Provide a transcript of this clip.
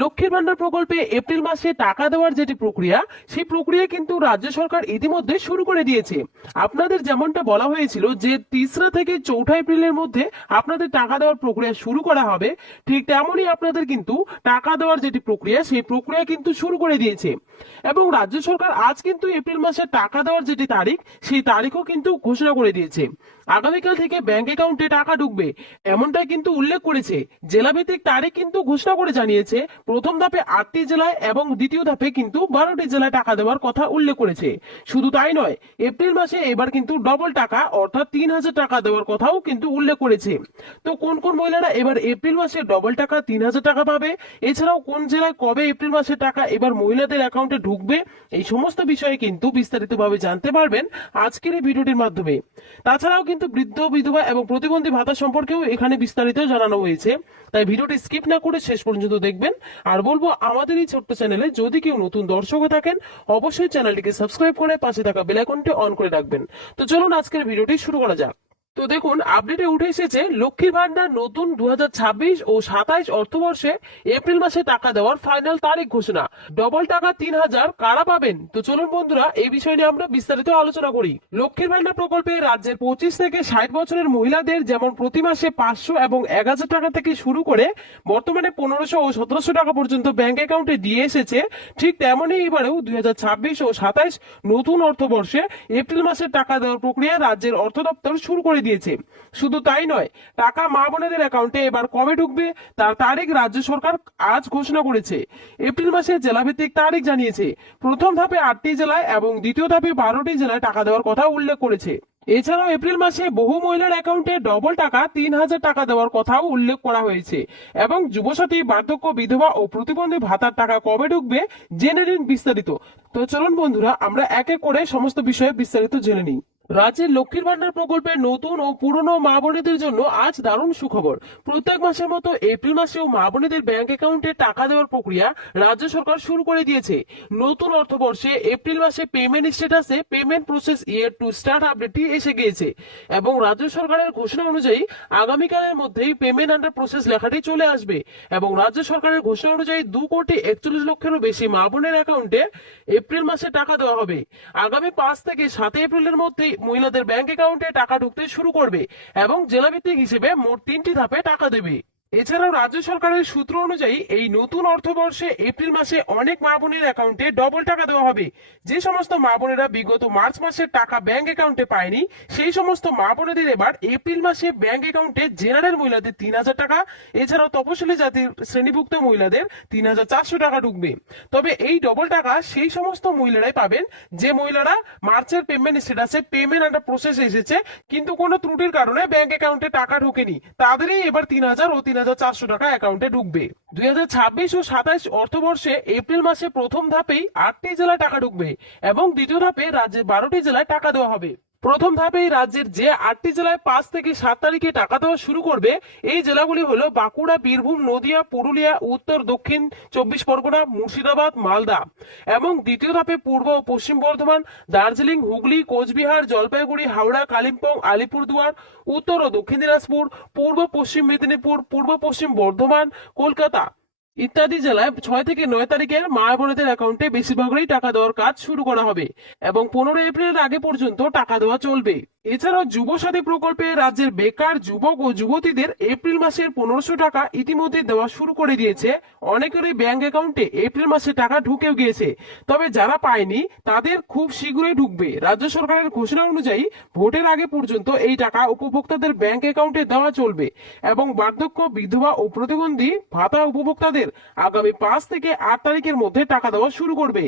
লক্ষ্মীর ভান্ডার প্রকল্পে এপ্রিল মাসে টাকা দেওয়ার যেটি প্রক্রিয়া, সেই প্রক্রিয়া কিন্তু রাজ্য সরকার ইতিমধ্যে শুরু করে দিয়েছে। আপনাদের যেমনটা বলা হয়েছিল যে 3রা থেকে 4 এপ্রিলের মধ্যে আপনাদের টাকা দেওয়ার প্রক্রিয়া শুরু করা হবে, ঠিক তেমনই আপনাদের কিন্তু টাকা দেওয়ার যেটি প্রক্রিয়া, সেই প্রক্রিয়া কিন্তু শুরু করে দিয়েছে। এবং রাজ্য সরকার আজ কিন্তু এপ্রিল মাসে টাকা দেওয়ার যেটি তারিখ, সেই তারিখও কিন্তু ঘোষণা করে দিয়েছে। আগামীকাল থেকে ব্যাংক অ্যাকাউন্টে টাকা ঢুকবে এমনটাই কিন্তু উল্লেখ করেছে। জেলাভিত্তিক তারিখ কিন্তু ঘোষণা করে জানিয়েছে। প্রথম ধাপে 8টি জেলায় এবং দ্বিতীয় ধাপে কিন্তু 12টি জেলায় টাকা দেওয়ার কথা উল্লেখ করেছে। শুধু তাই নয়, এপ্রিল মাসে এবার কিন্তু ডবল টাকা অর্থাৎ 3000 টাকা দেওয়ার কথাও কিন্তু উল্লেখ করেছে। তো কোন কোন মহিলারা এবার এপ্রিল মাসে ডবল টাকা 3000 টাকা পাবে, এছাড়াও কোন জেলায় কবে এপ্রিল মাসে টাকা এবার মহিলাদের অ্যাকাউন্টে ঢুকবে, এই সমস্ত বিষয়ে কিন্তু বিস্তারিতভাবে জানতে পারবেন আজকের এই ভিডিওটির মাধ্যমে। তাছাড়াও কিন্তু বৃদ্ধ বিধবা এবং প্রতিবন্ধী ভাতা সম্পর্কেও এখানে বিস্তারিত জানানো হয়েছে। তাই ভিডিওটি স্কিপ না করে শেষ পর্যন্ত দেখবেন। আর বলবো, আমাদের এই ছোট্ট চ্যানেলে যদি কেউ নতুন দর্শক হয়ে থাকেন, অবশ্যই চ্যানেলটিকে সাবস্ক্রাইব করে পাশে থাকা বেল আইকনটি অন করে রাখবেন। তো চলুন আজকের ভিডিওটি শুরু করা যাক। তো দেখুন, আপডেটে উঠে এসেছে লক্ষ্মীর ভান্ডার নতুন 2026 ও 27 অর্থবর্ষে এপ্রিল মাসে টাকা দেওয়ার ফাইনাল তারিখ ঘোষণা। ডবল টাকা 3000 কারা পাবেন? তো চলুন বন্ধুরা, এই বিষয় নিয়ে আমরা বিস্তারিত আলোচনা করি। লক্ষ্মীর ভান্ডার প্রকল্পে রাজ্যের 25 থেকে 60 বছরের মহিলাদের যেমন প্রতি মাসে 500 এবং 1000 টাকা থেকে শুরু করে বর্তমানে 1500 ও 1700 টাকা পর্যন্ত ব্যাংক অ্যাকাউন্টে দিয়ে এসেছে, ঠিক তেমনই এবারেও 2026 ও 27 নতুন অর্থবর্ষে এপ্রিল মাসে টাকা দেওয়ার প্রক্রিয়া রাজ্যের অর্থ দপ্তর শুরু করে দিয়েছে। শুধু তাই নয়, টাকা মা বোনেদের অ্যাকাউন্টে এবার কবে ঢুকবে তার তারিখ রাজ্য সরকার আজ ঘোষণা করেছে। এপ্রিল মাসে জেলাভিত্তিক তারিখ জানিয়েছে। প্রথম ধাপে 8টি জেলায় এবং দ্বিতীয় ধাপে 12টি জেলায় টাকা দেওয়ার কথা উল্লেখ করেছে। এছাড়াও এপ্রিল মাসে বহু মহিলার অ্যাকাউন্টে ডবল টাকা 3000 টাকা দেওয়ার কথাও উল্লেখ করা হয়েছে। এবং যুবসাথী, বার্ধক্য, বিধবা ও প্রতিবন্ধী ভাতার টাকা কবে ঢুকবে জেনে নিন বিস্তারিত। তো চলুন বন্ধুরা, আমরা এক এক করে সমস্ত বিষয়ে বিস্তারিত জেনে নিই। রাজ্যের লক্ষ্মীর ভান্ডার প্রকল্পের নতুন ও পুরনো মা বোনেদের জন্য আজ দারুণ সুখবর। প্রত্যেক মাসের মতো এপ্রিল মাসেও মা বোনেদের ব্যাংক অ্যাকাউন্টে টাকা দেওয়ার প্রক্রিয়া রাজ্য সরকার শুরু করে দিয়েছে। নতুন অর্থবর্ষে এপ্রিল মাসে পেমেন্ট স্ট্যাটাসে payment process year to start আপডেটটি এসে গিয়েছে এবং রাজ্য সরকারের ঘোষণা অনুযায়ী আগামীকালের মধ্যেই পেমেন্ট আন্ডার প্রসেস লেখাটি চলে আসবে। এবং রাজ্য সরকারের ঘোষণা অনুযায়ী 2,41,00,000-এরও বেশি মা বোনের অ্যাকাউন্টে এপ্রিল মাসে টাকা দেওয়া হবে। আগামী 5 থেকে 7 এপ্রিলের মধ্যে মহিলাদের ব্যাংক অ্যাকাউন্টে টাকা ঢুকতে শুরু করবে এবং জেলাভিত্তিক হিসেবে মোট 3টি ধাপে টাকা দেবে। এছাড়াও রাজ্য সরকারের সূত্র অনুযায়ী এই নতুন অর্থবর্ষে এপ্রিল মাসে অনেক মা বোনের অ্যাকাউন্টে ডবল টাকা দেওয়া হবে। যে সমস্ত মা বোনেরা বিগত মার্চ মাসের টাকা ব্যাংক অ্যাকাউন্টে পায়নি, সেই সমস্ত মা বোনেদের এবার এপ্রিল মাসে ব্যাংক অ্যাকাউন্টে জেনারেল মহিলাদের 3000 টাকা, এছাড়াও তপশিলি জাতির শ্রেণীভুক্ত মহিলাদের 3400 টাকা ঢুকবে। তবে এই ডবল টাকা সেই সমস্ত মহিলারাই পাবেন যে মহিলারা মার্চের পেমেন্ট স্ট্যাটাসে পেমেন্ট আন্ডার প্রসেস এসেছে কিন্তু কোনো ত্রুটির কারণে ব্যাংক অ্যাকাউন্টে টাকা ঢোকেনি, তাদেরই এবার 3000 ও 3400 টাকা অ্যাকাউন্টে ঢুকবে। 2026 ও 27 অর্থবর্ষে এপ্রিল মাসে প্রথম ধাপেই 8টি জেলায় টাকা ঢুকবে এবং দ্বিতীয় ধাপে রাজ্যের 12টি জেলায় টাকা দেওয়া হবে। প্রথম ধাপেই রাজ্যের যে 8টি জেলায় 5 থেকে 7 তারিখে টাকা দেওয়া শুরু করবে, এই জেলাগুলি হলো বাঁকুড়া, বীরভূম, নদিয়া, পুরুলিয়া, উত্তর দক্ষিণ 24 পরগনা, মুর্শিদাবাদ, মালদা। এবং দ্বিতীয় ধাপে পূর্ব ও পশ্চিম বর্ধমান, দার্জিলিং, হুগলি, কোচবিহার, জলপাইগুড়ি, হাওড়া, কালিম্পং, আলিপুরদুয়ার, উত্তর ও দক্ষিণ দিনাজপুর, পূর্ব পশ্চিম মেদিনীপুর, পূর্ব পশ্চিম বর্ধমান, কলকাতা ইত্যাদি জেলায় 6 থেকে 9 তারিখের মা বোনেদের অ্যাকাউন্টে বেশিরভাগই টাকা দেওয়ার কাজ শুরু করা হবে এবং 15 এপ্রিলের আগে পর্যন্ত টাকা দেওয়া চলবে। এছাড়াও যুবসাথী প্রকল্পে রাজ্যের বেকার যুবক ও যুবতীদের এপ্রিল মাসের 1500 টাকা ইতিমধ্যে দেওয়া শুরু করে দিয়েছে। অনেকেরই ব্যাংক অ্যাকাউন্টে এপ্রিল মাসে টাকা ঢুকেও গিয়েছে, তবে যারা পায়নি তাদের খুব শীঘ্রই ঢুকবে। রাজ্য সরকারের ঘোষণা অনুযায়ী ভোটের আগে পর্যন্ত এই টাকা উপভোক্তাদের ব্যাংক অ্যাকাউন্টে দেওয়া চলবে এবং বার্ধক্য, বিধবা ও প্রতিবন্ধী ভাতা উপভোক্তাদের আগামী 5 থেকে 8 তারিখের মধ্যে টাকা দেওয়া শুরু করবে।